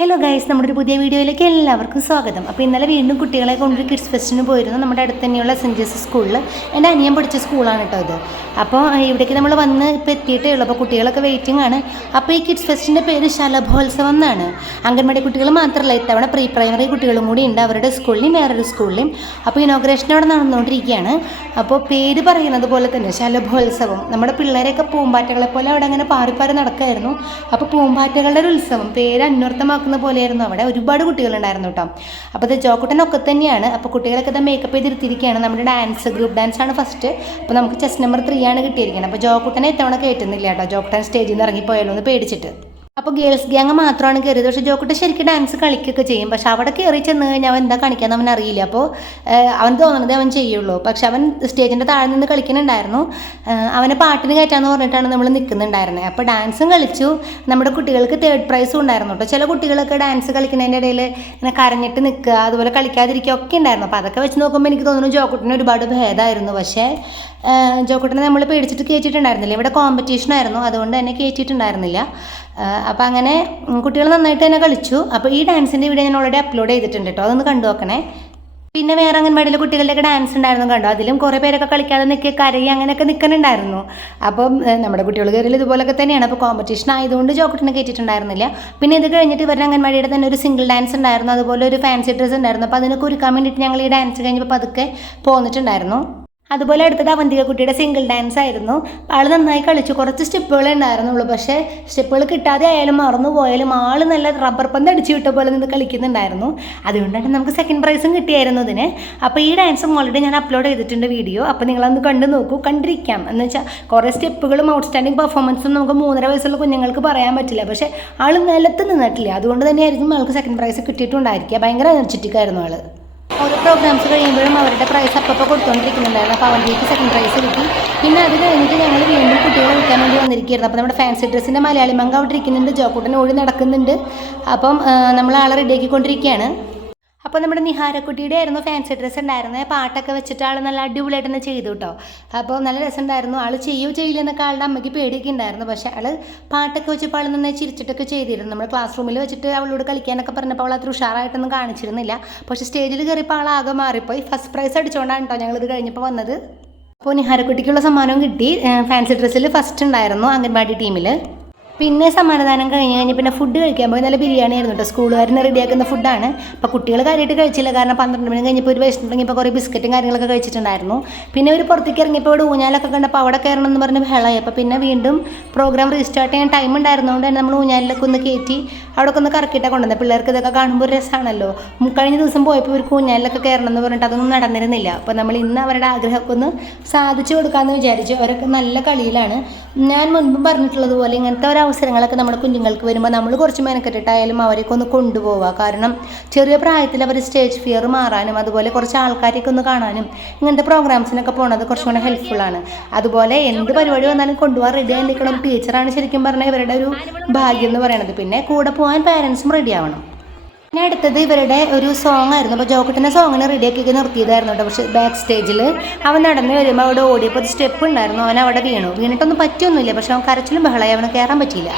Hello guys നമ്മുടെ ഒരു പുതിയ വീഡിയോയിലേക്ക് എല്ലാവർക്കും സ്വാഗതം. അപ്പോൾ ഇന്നലെ വീണ്ടും കുട്ടികളെ കൊണ്ട് കിഡ്സ് ഫെസ്റ്റിന് പോയിരുന്നു. നമ്മുടെ അടുത്ത് തന്നെയുള്ള സെന്റ് ജോസഫ് സ്കൂളിൽ എന്റെ അനിയൻ പഠിച്ച സ്കൂളാണ് കേട്ടോ അത് അപ്പോൾ ഇവിടേക്ക് നമ്മൾ വന്ന് ഇപ്പോൾ എത്തിയിട്ടേ ഉള്ളൂ. അപ്പോൾ കുട്ടികളൊക്കെ വെയിറ്റിംഗ് ആണ്. അപ്പോൾ ഈ കിഡ്സ് ഫെസ്റ്റിന്റെ പേര് ശലഭോത്സവം എന്നാണ്. അംഗൻവാടി കുട്ടികൾ മാത്രമല്ല ഇത്തവണ പ്രീ പ്രൈമറി കുട്ടികളും കൂടി ഉണ്ട്. അവരുടെ സ്കൂളിലും വേറൊരു സ്കൂളിലും അപ്പോൾ ഇനോഗ്രേഷൻ അവിടെ നടന്നുകൊണ്ടിരിക്കുകയാണ്. അപ്പോൾ പേര് പറയുന്നത് പോലെ തന്നെ ശലഭോത്സവം. നമ്മുടെ പിള്ളേരെയൊക്കെ പൂമ്പാറ്റകളെ പോലെ അവിടെ അങ്ങനെ പാറിപ്പാറി നടക്കുമായിരുന്നു അപ്പോൾ പൂമ്പാറ്റകളുടെ ഒരു ഉത്സവം. പേര് അന്വർത്ഥമാക്കുന്ന പോലെയായിരുന്നു. അവിടെ ഒരുപാട് കുട്ടികളുണ്ടായിരുന്നു കേട്ടോ. അപ്പോൾ ഇത് ജോക്കുട്ടനൊക്കെ തന്നെയാണ്. അപ്പോൾ കുട്ടികളൊക്കെ ഇത് മേക്കപ്പ് ചെയ്തിരുത്തിയിരിക്കുകയാണ്. നമ്മുടെ ഡാൻസ് ഗ്രൂപ്പ് ഡാൻസ് ആണ് ഫസ്റ്റ് അപ്പോൾ നമുക്ക് ചെസ് നമ്പർ ത്രീ ആണ് കിട്ടിയിരിക്കുന്നത്. അപ്പോൾ ജോക്കുട്ടനെ ഇത്തവണ കയറ്റുന്നില്ല കേട്ടോ. ജോക്കുട്ടൻ സ്റ്റേജിൽ നിന്ന് ഇറങ്ങിപ്പോയാലോ എന്ന് പേടിച്ചിട്ട്. അപ്പോൾ ഗേൾസ് ഗ്യാങ് മാത്രമാണ് കയറിയത് പക്ഷേ ജോക്കുട്ട ശരിക്കും ഡാൻസ് കളിക്കുകയൊക്കെ ചെയ്യും. പക്ഷേ അവിടെ കയറി ചെന്ന് കഴിഞ്ഞാൽ അവൻ എന്താ കളിക്കാന്ന് അവൻ അറിയില്ല. അപ്പോൾ അവൻ തോന്നുന്നത് അവൻ ചെയ്യുള്ളൂ. പക്ഷെ അവൻ സ്റ്റേജിന്റെ താഴെ നിന്ന് കളിക്കുന്നുണ്ടായിരുന്നു. അവനെ പാട്ടിന് കയറ്റാന്ന് പറഞ്ഞിട്ടാണ് നമ്മൾ നിൽക്കുന്നുണ്ടായിരുന്നത് അപ്പോൾ ഡാൻസും കളിച്ചു. നമ്മുടെ കുട്ടികൾക്ക് തേർഡ് പ്രൈസും ഉണ്ടായിരുന്നു കേട്ടോ ചില കുട്ടികളൊക്കെ ഡാൻസ് കളിക്കുന്നതിന്റെ ഇടയിൽ ഇങ്ങനെ കരഞ്ഞിട്ട് നിൽക്കുക അതുപോലെ കളിക്കാതിരിക്കുക ഒക്കെ ഉണ്ടായിരുന്നു. അപ്പോൾ അതൊക്കെ വെച്ച് നോക്കുമ്പോൾ എനിക്ക് തോന്നുന്നു ജോക്കുട്ടിന് ഒരുപാട് ഭേദമായിരുന്നു പക്ഷേ ജോക്കുട്ടിനെ നമ്മൾ പേടിച്ചിട്ട് കയറ്റിയിട്ടുണ്ടായിരുന്നില്ല ഇവിടെ കോമ്പറ്റീഷൻ ആയിരുന്നു. അതുകൊണ്ട് തന്നെ കയറ്റിയിട്ടുണ്ടായിരുന്നില്ല അപ്പോൾ അങ്ങനെ കുട്ടികൾ നന്നായിട്ട് തന്നെ കളിച്ചു. അപ്പോൾ ഈ ഡാൻസിന്റെ വീഡിയോ ഞാൻ ഓൾറെഡി അപ്ലോഡ് ചെയ്തിട്ടുണ്ട് കേട്ടോ അതൊന്ന് കണ്ടു നോക്കണേ. പിന്നെ വേറെ അംഗൻവാടിയിലെ കുട്ടികളുടെയൊക്കെ ഡാൻസ് ഉണ്ടായിരുന്നു കണ്ടോ. അതിലും കുറേ പേരൊക്കെ കളിക്കാതെ നിൽക്കുക കരയി അങ്ങനെയൊക്കെ നിൽക്കുന്നുണ്ടായിരുന്നു അപ്പം നമ്മുടെ കുട്ടികൾ കയറിയിൽ ഇതുപോലൊക്കെ തന്നെയാണ്. അപ്പോൾ കോമ്പറ്റീഷൻ ആയതുകൊണ്ട് ജോക്കുട്ടിനെ കയറ്റിയിട്ടുണ്ടായിരുന്നില്ല പിന്നെ ഇത് കഴിഞ്ഞിട്ട് ഇവരുടെ അംഗൻവാടിയുടെ തന്നെ ഒരു സിംഗിൾ ഡാൻസ് ഉണ്ടായിരുന്നു. അതുപോലെ ഒരു ഫാൻസി ഡ്രസ്സ് ഉണ്ടായിരുന്നു. അപ്പോൾ അതിനൊക്കെ ഒരുക്കാൻ വേണ്ടിയിട്ട് ഞങ്ങൾ ഈ ഡാൻസ് കഴിഞ്ഞപ്പോൾ പതുക്കെ പോന്നിട്ടുണ്ടായിരുന്നു. അതുപോലെ അടുത്തത് അവന്തിക കുട്ടിയുടെ സിംഗിൾ ഡാൻസ് ആയിരുന്നു. ആൾ നന്നായി കളിച്ചു. കുറച്ച് സ്റ്റെപ്പുകൾ ഉണ്ടായിരുന്നുള്ളൂ. പക്ഷേ സ്റ്റെപ്പുകൾ കിട്ടാതെ ആയാലും മറന്നു പോയാലും ആൾ നല്ല റബ്ബർ പന്ത് അടിച്ചു വിട്ട പോലെ നിന്ന് കളിക്കുന്നുണ്ടായിരുന്നു. അതുകൊണ്ടാണ് നമുക്ക് സെക്കൻഡ് പ്രൈസും കിട്ടിയായിരുന്നു ഇതിന് അപ്പോൾ ഈ ഡാൻസും ഓൾറെഡി ഞാൻ അപ്ലോഡ് ചെയ്തിട്ടുണ്ട് വീഡിയോ അപ്പോൾ നിങ്ങളൊന്ന് കണ്ടു നോക്കൂ. കണ്ടിരിക്കാം. എന്ന് വെച്ചാൽ കുറേ സ്റ്റെപ്പുകളും ഔട്ട്സ്റ്റാൻഡിങ് പെർഫോമൻസും നമുക്ക് മൂന്നര വയസ്സുള്ള കുഞ്ഞുങ്ങൾക്ക് പറയാൻ പറ്റില്ല. പക്ഷേ ആൾ നിലത്ത് നിന്നിട്ടില്ല. അതുകൊണ്ട് തന്നെയായിരിക്കും ആൾക്ക് സെക്കൻഡ് പ്രൈസ് കിട്ടിയിട്ടുണ്ടായിരിക്കുക. ഭയങ്കര എനർജറ്റിക് ആയിരുന്നു ആൾ ഓരോ പ്രോഗ്രാംസ് കഴിയുമ്പോഴും അവരുടെ പ്രൈസ് അപ്പോൾ കൊടുത്തുകൊണ്ടിരിക്കുന്നുണ്ടായിരുന്നു അപ്പോൾ അവന്റെക്ക് സെക്കൻഡ് പ്രൈസ് കിട്ടി. പിന്നെ അത് കഴിഞ്ഞിട്ട് ഞങ്ങൾ വീണ്ടും കുട്ടികളെ വിൽക്കാൻ വേണ്ടി വന്നിരിക്കുകയായിരുന്നു. അപ്പോൾ നമ്മുടെ ഫാൻസി ഡ്രസ്സിന്റെ മലയാളി മങ്ക അവിടെ ഇരിക്കുന്നുണ്ട്. ജോക്കൂട്ടൻ ഓടി നടക്കുന്നുണ്ട്. അപ്പം നമ്മൾ ആളെ റെഡിയാക്കിക്കൊണ്ടിരിക്കുകയാണ് അപ്പോൾ നമ്മുടെ നിഹാരക്കുട്ടിയുടെ ആയിരുന്നു ഫാൻസി ഡ്രസ്സ് ഉണ്ടായിരുന്നത് പാട്ടൊക്കെ വെച്ചിട്ട് ആൾ നല്ല അടിപൊളിയായിട്ട് തന്നെ ചെയ്തു കേട്ടോ അപ്പോൾ നല്ല രസമുണ്ടായിരുന്നു. ആൾ ചെയ്യോ ചെയ്യില്ല എന്നൊക്കെ ആളുടെ അമ്മയ്ക്ക് പേടിയൊക്കെ ഉണ്ടായിരുന്നു. പക്ഷേ ആൾ പാട്ടൊക്കെ വെച്ചപ്പോൾ ആൾ നന്നായി ചിരിച്ചിട്ടൊക്കെ ചെയ്തിരുന്നു. നമ്മൾ ക്ലാസ് റൂമിൽ വെച്ചിട്ട് അവളോട് കളിക്കാനൊക്കെ പറഞ്ഞപ്പോൾ അവൾ അത്ര ഉഷാറായിട്ടൊന്നും കാണിച്ചിരുന്നില്ല. പക്ഷേ സ്റ്റേജിൽ കയറിയപ്പോൾ ആൾ ആകെ മാറിപ്പോയി. ഫസ്റ്റ് പ്രൈസ് അടിച്ചുകൊണ്ടാണ് കേട്ടോ ഞങ്ങളിത് കഴിഞ്ഞപ്പോൾ വന്നത്. അപ്പോൾ നിഹാരക്കുട്ടിക്കുള്ള സമ്മാനവും കിട്ടി. ഫാൻസി ഡ്രസ്സിൽ ഫസ്റ്റ് ഉണ്ടായിരുന്നു അംഗൻവാടി ടീമിൽ പിന്നെ സമാധാനം കഴിഞ്ഞ് കഴിഞ്ഞ് പിന്നെ ഫുഡ് കഴിക്കാൻ പോയി. നല്ല ബിരിയാണി ആയിരുന്നു കേട്ടോ സ്കൂളുകാരനെ റെഡിയാക്കുന്ന ഫുഡാണ് അപ്പോൾ കുട്ടികൾ കാര്യമായിട്ട് കഴിച്ചില്ല. കാരണം പന്ത്രണ്ട് മണി കഴിഞ്ഞപ്പോൾ ഒരു വയസ്സ് തുടങ്ങിയപ്പോൾ കുറേ ബിസ്ക്കറ്റും കാര്യങ്ങളൊക്കെ കഴിച്ചിട്ടുണ്ടായിരുന്നു. പിന്നെ ഒരു പുറത്തേക്ക് ഇറങ്ങിയപ്പോൾ ഇവിടെ ഊഞ്ഞാലൊക്കെ കണ്ടപ്പോൾ അവിടെ കയറണം എന്ന് പറഞ്ഞ് ബഹളമായി അപ്പോൾ പിന്നെ വീണ്ടും പ്രോഗ്രാം റീസ്റ്റാർട്ട് ചെയ്യാൻ ടൈം ഉണ്ടായിരുന്നതുകൊണ്ട് തന്നെ നമ്മൾ ഊഞ്ഞാലിലൊക്കെ ഒന്ന് കയറ്റി അവിടെ ഒക്കെ ഒന്ന് കറക്കിയിട്ടാണ് കൊണ്ടുവന്നത് പിള്ളേർക്ക് ഇതൊക്കെ കാണുമ്പോൾ ഒരു രസമാണല്ലോ കഴിഞ്ഞ ദിവസം പോയപ്പോൾ ഒരു ഊഞ്ഞാലിലൊക്കെ കയറണം എന്ന് പറഞ്ഞിട്ട് അതൊന്നും നടന്നിരുന്നില്ല. അപ്പോൾ നമ്മൾ ഇന്ന് അവരുടെ ആഗ്രഹമൊക്കെ ഒന്ന് സാധിച്ചു കൊടുക്കാമെന്ന് വിചാരിച്ചു. അവരൊക്കെ നല്ല കളിയിലാണ്. ഞാൻ മുൻപ് പറഞ്ഞിട്ടുള്ളത് പോലെ ഇങ്ങനത്തെ ഒരു അവസരങ്ങളൊക്കെ നമ്മുടെ കുഞ്ഞുങ്ങൾക്ക് വരുമ്പോൾ നമ്മൾ കുറച്ച് മെനക്കെട്ടിട്ടായാലും അവരെയൊക്കെ ഒന്ന് കൊണ്ടുപോവുക കാരണം ചെറിയ പ്രായത്തിൽ അവർ സ്റ്റേജ് ഫിയർ മാറാനും അതുപോലെ കുറച്ച് ആൾക്കാരെയൊക്കെ ഒന്ന് കാണാനും ഇങ്ങനത്തെ പ്രോഗ്രാംസിനൊക്കെ പോണത് കുറച്ചും കൂടെ ഹെൽപ്ഫുള്ളാണ് അതുപോലെ എന്ത് പരിപാടി വന്നാലും കൊണ്ടുപോകാൻ റെഡി ആയി നിൽക്കണം ടീച്ചറാണ് ശരിക്കും പറഞ്ഞാൽ ഇവരുടെ ഒരു ഭാഗ്യം എന്ന് പറയുന്നത് പിന്നെ കൂടെ പോകാൻ പാരൻസും റെഡി ആവണം. പിന്നെ അടുത്തത് ഇവരുടെ ഒരു സോങ് ആയിരുന്നു. അപ്പോൾ ജോക്കട്ടിന്റെ സോങ്ങിന് റെഡിയാക്കി നിർത്തിയതായിരുന്നു കേട്ടോ പക്ഷേ ബാക്ക് സ്റ്റേജിൽ അവൻ നടന്ന് വരുമ്പോൾ അവിടെ ഓടിയപ്പോൾ ഒരു സ്റ്റെപ്പ് ഉണ്ടായിരുന്നു. അവൻ അവിടെ വീണു. വീണിട്ടൊന്നും പറ്റിയൊന്നുമില്ല. പക്ഷെ അവൻ കരച്ചിലും ബഹളമായി അവന് കയറാൻ പറ്റിയില്ല.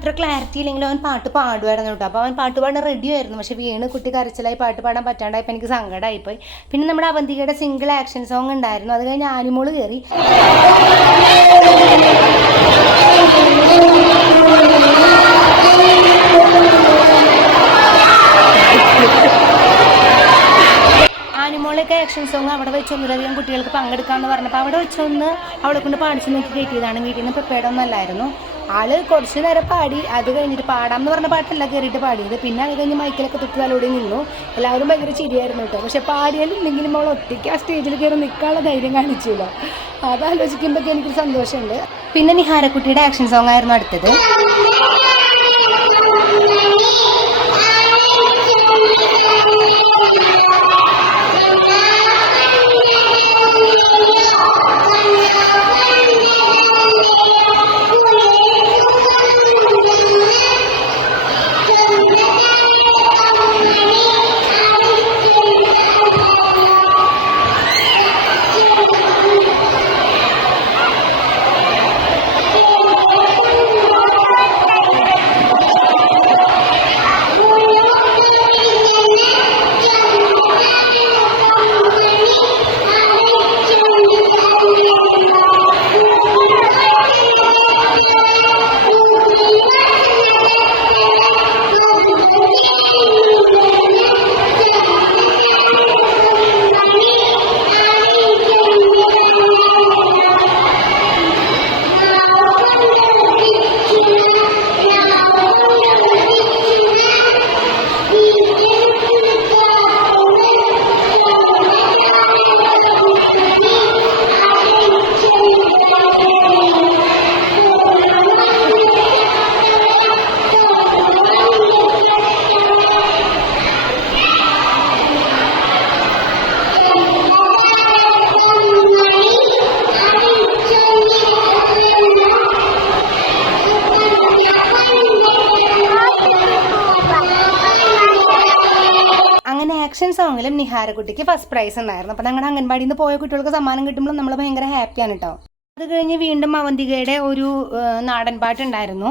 അത്ര ക്ലാരിറ്റി ഇല്ലെങ്കിലും അവൻ പാട്ട് പാടുമായിരുന്നു കേട്ടോ. അപ്പോൾ അവൻ പാട്ട് പാടാൻ റെഡി ആയിരുന്നു. പക്ഷേ വീണ് കുട്ടി കരച്ചിലായി പാട്ട് പാടാൻ പറ്റാണ്ടായപ്പോൾ എനിക്ക് സങ്കടമായിപ്പോയി പിന്നെ നമ്മുടെ അവന്തികയുടെ സിംഗിൾ ആക്ഷൻ സോങ് ഉണ്ടായിരുന്നു. അത് കഴിഞ്ഞ് ആനിമോൾ കയറി ആനിമോളൊക്കെ ആക്ഷൻ സോങ് അവിടെ വെച്ച് ഒന്നിലധികം കുട്ടികൾക്ക് പങ്കെടുക്കാമെന്ന് പറഞ്ഞപ്പോൾ അവിടെ വെച്ചൊന്ന് അവളെ കൊണ്ട് പാടിച്ച് നോക്കി കയറ്റിയതാണ്. വീട്ടിൽ നിന്ന് പ്രിപ്പയർഡ് ഒന്നും അല്ലായിരുന്നു ആൾ കുറച്ച് നേരം പാടി അത് കഴിഞ്ഞിട്ട് പാടാന്ന് പറഞ്ഞ പാട്ടല്ല കയറിയിട്ട് പാടിയത്. പിന്നെ അത് കഴിഞ്ഞ് മൈക്കിലൊക്കെ തൊട്ട് തലോടി നിന്നു. എല്ലാവരും ഭയങ്കര ചിരിയായിരുന്നു കേട്ടോ. പക്ഷെ പാടിയാലില്ലെങ്കിലും അവൾ ഒറ്റയ്ക്ക് ആ സ്റ്റേജിൽ കയറി നിൽക്കാനുള്ള ധൈര്യം കാണിച്ചില്ല. അത് ആലോചിക്കുമ്പോഴൊക്കെ എനിക്ക് സന്തോഷമുണ്ട്. പിന്നെ നിഹാരക്കുട്ടിയുടെ ആക്ഷൻ സോങ് ആയിരുന്നു അടുത്തത്. ആക്ഷൻ സോങ്ങിലും നിഹാരക്കുട്ടിക്ക് ഫസ്റ്റ് പ്രൈസ് ഉണ്ടായിരുന്നു അപ്പോൾ ഞങ്ങളുടെ അംഗൻവാടിയിൽ നിന്ന് പോയ കുട്ടികൾക്ക് സമ്മാനം കിട്ടുമ്പോൾ നമ്മൾ ഭയങ്കര ഹാപ്പിയാണ് കേട്ടോ അത് കഴിഞ്ഞ് വീണ്ടും അവന്തികയുടെ ഒരു നാടൻ പാട്ടുണ്ടായിരുന്നു.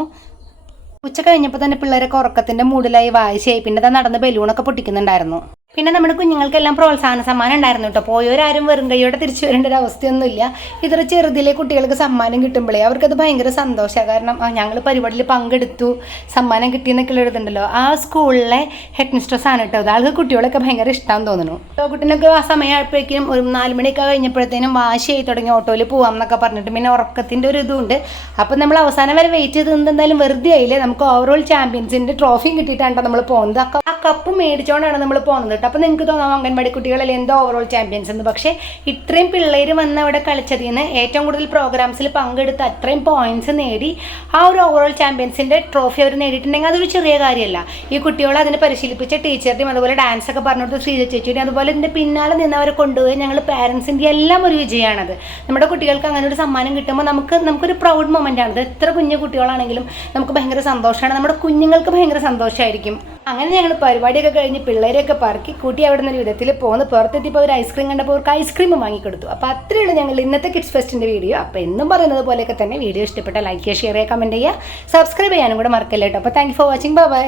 ഉച്ച കഴിഞ്ഞപ്പോൾ തന്നെ പിള്ളേരൊക്കെ ഉറക്കത്തിന്റെ മൂടിലായി വായിച്ചേ പിന്നെ നടന്ന് ബലൂണൊക്കെ പൊട്ടിക്കുന്നുണ്ടായിരുന്നു. പിന്നെ നമ്മുടെ കുഞ്ഞുങ്ങൾക്കെല്ലാം പ്രോത്സാഹന സമ്മാനം ഉണ്ടായിരുന്നു കേട്ടോ. പോയവരാരും വെറും കൈയോടെ തിരിച്ചു വരേണ്ട ഒരു അവസ്ഥയൊന്നുമില്ല. ഇത്ര ചെറുതിലെ കുട്ടികൾക്ക് സമ്മാനം കിട്ടുമ്പോഴേ അവർക്കത് ഭയങ്കര സന്തോഷമാണ് കാരണം ഞങ്ങൾ പരിപാടിയിൽ പങ്കെടുത്തു. സമ്മാനം കിട്ടിയെന്നൊക്കെ എഴുതുന്നുണ്ടല്ലോ ആ സ്കൂളിലെ ഹെഡ് മിസ്ട്രസ് ആണ് കേട്ടോ അത് ആൾക്ക് കുട്ടികളൊക്കെ ഭയങ്കര ഇഷ്ടം തോന്നുന്നു. കുട്ടിനൊക്കെ ആ സമയമായപ്പോഴേക്കും ഒരു നാല് മണിയൊക്കെ കഴിഞ്ഞപ്പോഴത്തേനും വാശിയായി തുടങ്ങി ഓട്ടോയിൽ പോകാം എന്നൊക്കെ പറഞ്ഞിട്ട് പിന്നെ ഉറക്കത്തിന്റെ ഒരു ഇതുണ്ട്. അപ്പം നമ്മൾ അവസാനം വരെ വെയിറ്റ് ചെയ്ത് എന്തായാലും വെറുതെ ആയില്ലേ? നമുക്ക് ഓവറോൾ ചാമ്പ്യൻസിന്റെ ട്രോഫിയും കിട്ടിയിട്ടാണ് നമ്മൾ പോകുന്നത്. ആ കപ്പ് മേടിച്ചുകൊണ്ടാണ് നമ്മൾ പോകുന്നത് കേട്ടോ. അപ്പം നിങ്ങൾക്ക് തോന്നാം അംഗൻവാടി കുട്ടികളല്ലേ എന്തോ ഓവറോൾ ചാമ്പ്യൻസ് എന്ന്. പക്ഷേ ഇത്രയും പിള്ളേർ വന്ന് അവിടെ കളിച്ചതിൽ നിന്ന് ഏറ്റവും കൂടുതൽ പ്രോഗ്രാംസിൽ പങ്കെടുത്ത് അത്രയും പോയിന്റ്സ് നേടി ആ ഒരു ഓവറോൾ ചാമ്പ്യൻസിന്റെ ട്രോഫി അവർ നേടിയിട്ടുണ്ടെങ്കിൽ അതൊരു ചെറിയ കാര്യമല്ല. ഈ കുട്ടികളെ അതിനെ പരിശീലിപ്പിച്ച ടീച്ചറിനെയും അതുപോലെ ഡാൻസ് ഒക്കെ പറഞ്ഞു കൊടുത്ത ചേച്ചിയുടെയും അതുപോലെ ഇതിന്റെ പിന്നാലെ നിന്ന് നിന്നവരെ കൊണ്ടുപോയി ഞങ്ങൾ പാരൻസിന്റെ എല്ലാം ഒരു വിജയമാണത്. നമ്മുടെ കുട്ടികൾക്ക് അങ്ങനെ ഒരു സമ്മാനം കിട്ടുമ്പോൾ നമുക്ക് നമുക്കൊരു പ്രൗഡ് മൊമെന്റ് ആണ് ഇത് എത്ര കുഞ്ഞു കുട്ടികളാണെങ്കിലും നമുക്ക് ഭയങ്കര സന്തോഷമാണ്. നമ്മുടെ കുഞ്ഞുങ്ങൾക്ക് ഭയങ്കര സന്തോഷമായിരിക്കും. അങ്ങനെ ഞങ്ങൾ പരിപാടിയൊക്കെ കഴിഞ്ഞ് പിള്ളേരെയൊക്കെ പറക്കി കൂട്ടി അവിടെ നിന്ന് വിധത്തിൽ പോന്ന് പുറത്തെത്തിയപ്പോൾ ഒരു ഐസ്ക്രീം കണ്ടപ്പോൾ അവർക്ക് ഐസ്ക്രീം വാങ്ങിക്കൊടുത്തു അപ്പോൾ അത്രയുള്ള ഞങ്ങൾ ഇന്നത്തെ കിഡ്സ് ഫെസ്റ്റിന്റെ വീഡിയോ. അപ്പോൾ എന്നും പറയുന്നത് പോലെയൊക്കെ തന്നെ. വീഡിയോ ഇഷ്ടപ്പെട്ട ലൈക്ക് ചെയ്യുക ഷെയർ ചെയ്യുക കമന്റ് ചെയ്യുക. സബ്സ്ക്രൈബ് ചെയ്യാനും കൂടെ മറക്കല്ലേട്ടോ അപ്പോൾ താങ്ക് ഫോർ വാച്ചിങ് ബൈ